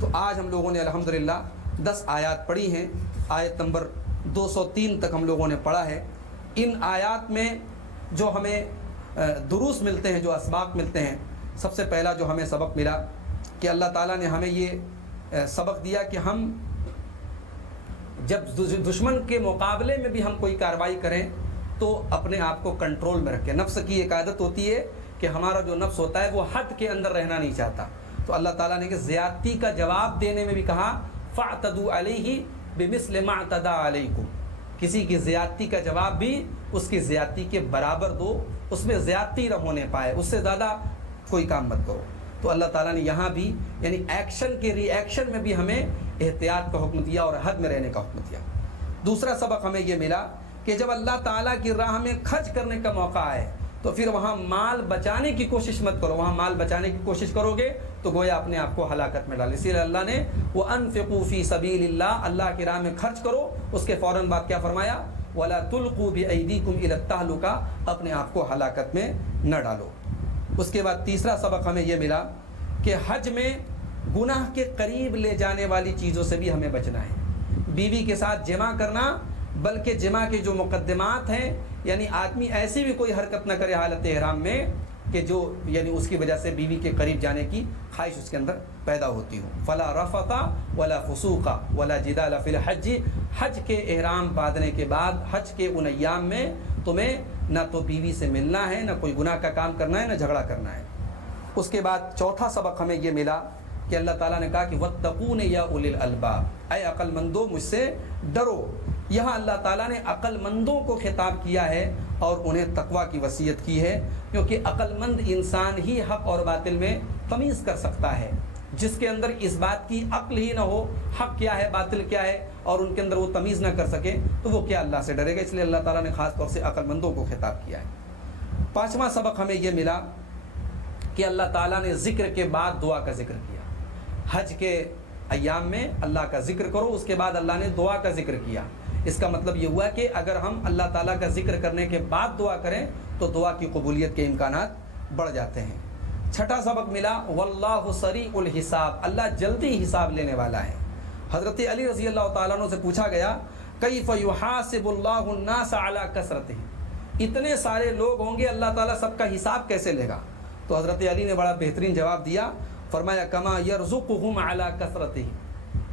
تو آج ہم لوگوں نے الحمدللہ 10 آیات پڑھی ہیں، آیت نمبر 203 تک ہم لوگوں نے پڑھا ہے۔ ان آیات میں جو ہمیں دروس ملتے ہیں، جو اسباق ملتے ہیں، سب سے پہلا جو ہمیں سبق ملا کہ اللہ تعالیٰ نے ہمیں یہ سبق دیا کہ ہم جب دشمن کے مقابلے میں بھی ہم کوئی کارروائی کریں تو اپنے آپ کو کنٹرول میں رکھیں۔ نفس کی ایک عادت ہوتی ہے کہ ہمارا جو نفس ہوتا ہے وہ حد کے اندر رہنا نہیں چاہتا، تو اللہ تعالیٰ نے کہ زیادتی کا جواب دینے میں بھی کہا فَاعْتَدُوا عَلَيْهِ بِمِثْلِ مَا اعْتَدَىٰ عَلَيْكُمْ، کسی کی زیادتی کا جواب بھی اس کی زیادتی کے برابر دو، اس میں زیادتی نہ ہونے پائے، اس سے زیادہ کوئی کام مت کرو۔ تو اللہ تعالیٰ نے یہاں بھی یعنی ایکشن کے ری ایکشن میں بھی ہمیں احتیاط کا حکم دیا اور حد میں رہنے کا حکم دیا۔ دوسرا سبق ہمیں یہ ملا کہ جب اللہ تعالیٰ کی راہ میں خرچ کرنے کا موقع آئے تو پھر وہاں مال بچانے کی کوشش مت کرو، وہاں مال بچانے کی کوشش کرو گے تو گویا اپنے آپ کو ہلاکت میں ڈال۔ اسی لیے اللہ نے وَأَنفِقُوا فِي سَبِيلِ اللَّهِ، اللہ کی راہ میں خرچ کرو، اس کے فوراً بعد کیا فرمایا وَلَا تُلْقُوا بِأَيْدِيكُمْ إِلَى التَّهْلُكَةِ، اپنے آپ کو ہلاکت میں نہ ڈالو۔ اس کے بعد تیسرا سبق ہمیں یہ ملا کہ حج میں گناہ کے قریب لے جانے والی چیزوں سے بھی ہمیں بچنا ہے۔ بیوی کے ساتھ جمع کرنا، بلکہ جمع کے جو مقدمات ہیں، یعنی آدمی ایسی بھی کوئی حرکت نہ کرے حالت احرام میں کہ جو یعنی اس کی وجہ سے بیوی کے قریب جانے کی خواہش اس کے اندر پیدا ہوتی ہو۔ فلا رفث ولا فسوق ولا جدال فی الحج، حج کے احرام باندھنے کے بعد حج کے ان ایام میں تمہیں نہ تو بیوی سے ملنا ہے، نہ کوئی گناہ کا کام کرنا ہے، نہ جھگڑا کرنا ہے۔ اس کے بعد چوتھا سبق ہمیں یہ ملا کہ اللہ تعالیٰ نے کہا کہ وَاتَّقُونِ يَا أُولِي الْأَلْبَابِ، اے عقل مندوں مجھ سے ڈرو۔ یہاں اللہ تعالیٰ نے عقل مندوں کو خطاب کیا ہے اور انہیں تقویٰ کی وصیت کی ہے، کیونکہ عقل مند انسان ہی حق اور باطل میں تمیز کر سکتا ہے۔ جس کے اندر اس بات کی عقل ہی نہ ہو حق کیا ہے باطل کیا ہے اور ان کے اندر وہ تمیز نہ کر سکے تو وہ کیا اللہ سے ڈرے گا؟ اس لیے اللہ تعالیٰ نے خاص طور سے عقل مندوں کو خطاب کیا ہے۔ پانچواں سبق ہمیں یہ ملا کہ اللہ تعالیٰ نے ذکر کے بعد دعا کا ذکر کیا۔ حج کے ایام میں اللہ کا ذکر کرو، اس کے بعد اللہ نے دعا کا ذکر کیا۔ اس کا مطلب یہ ہوا کہ اگر ہم اللہ تعالیٰ کا ذکر کرنے کے بعد دعا کریں تو دعا کی قبولیت کے امکانات بڑھ جاتے ہیں۔ چھٹا سبق ملا واللہ سریع الحساب، اللہ جلدی حساب لینے والا ہے۔ حضرت علی رضی اللہ تعالیٰ عنہ سے پوچھا گیا کیف یحاسب اللہ الناس علی کثرتہم، اتنے سارے لوگ ہوں گے اللہ تعالیٰ سب کا حساب کیسے لے گا؟ تو حضرت علی نے بڑا بہترین جواب دیا، فرمایا کما یرزقہم علی کثرتہم،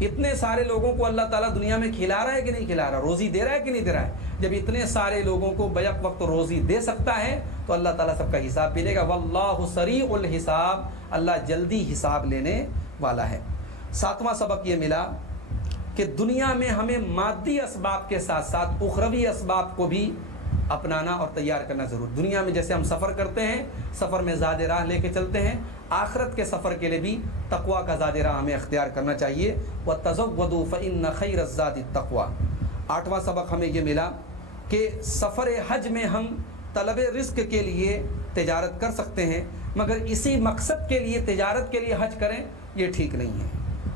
اتنے سارے لوگوں کو اللہ تعالیٰ دنیا میں کھلا رہا ہے کہ نہیں کھلا رہا، روزی دے رہا ہے کہ نہیں دے رہا ہے؟ جب اتنے سارے لوگوں کو بیک وقت روزی دے سکتا ہے تو اللہ تعالیٰ سب کا حساب بھی لے گا۔ واللہ سریع الحساب، اللہ جلدی حساب لینے والا ہے۔ ساتواں سبق یہ ملا کہ دنیا میں ہمیں مادی اسباب کے ساتھ ساتھ اخروی اسباب کو بھی اپنانا اور تیار کرنا ضرور۔ دنیا میں جیسے ہم سفر کرتے ہیں، سفر میں زاد راہ لے کے چلتے ہیں، آخرت کے سفر کے لیے بھی تقویٰ کا زاد راہ ہمیں اختیار کرنا چاہیے۔ وَتَزَوَّدُوا فَإِنَّ خَيْرَ الزَّادِ التَّقْوَىٰ۔ آٹھواں سبق ہمیں یہ ملا کہ سفر حج میں ہم طلب رزق کے لیے تجارت کر سکتے ہیں، مگر اسی مقصد کے لیے تجارت کے لیے حج کریں یہ ٹھیک نہیں ہے۔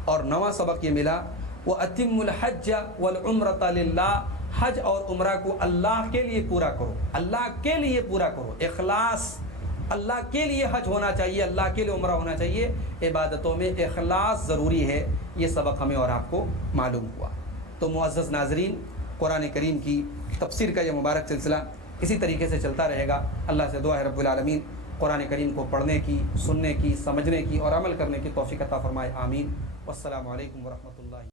اور نواں سبق یہ ملا وَأَتِمُّ الْحَجَّ وَالْعُمْرَةَ لِلَّهِ، حج اور عمرہ کو اللہ کے لیے پورا کرو، اللہ کے لیے پورا کرو۔ اخلاص، اللہ کے لیے حج ہونا چاہیے، اللہ کے لیے عمرہ ہونا چاہیے، عبادتوں میں اخلاص ضروری ہے۔ یہ سبق ہمیں اور آپ کو معلوم ہوا۔ تو معزز ناظرین، قرآن کریم کی تفسیر کا یہ مبارک سلسلہ اسی طریقے سے چلتا رہے گا۔ اللہ سے دعا ہے رب العالمین قرآن کریم کو پڑھنے کی، سننے کی، سمجھنے کی اور عمل کرنے کی توفیق عطا فرمائے، آمین۔ والسلام علیکم ورحمۃ اللہ۔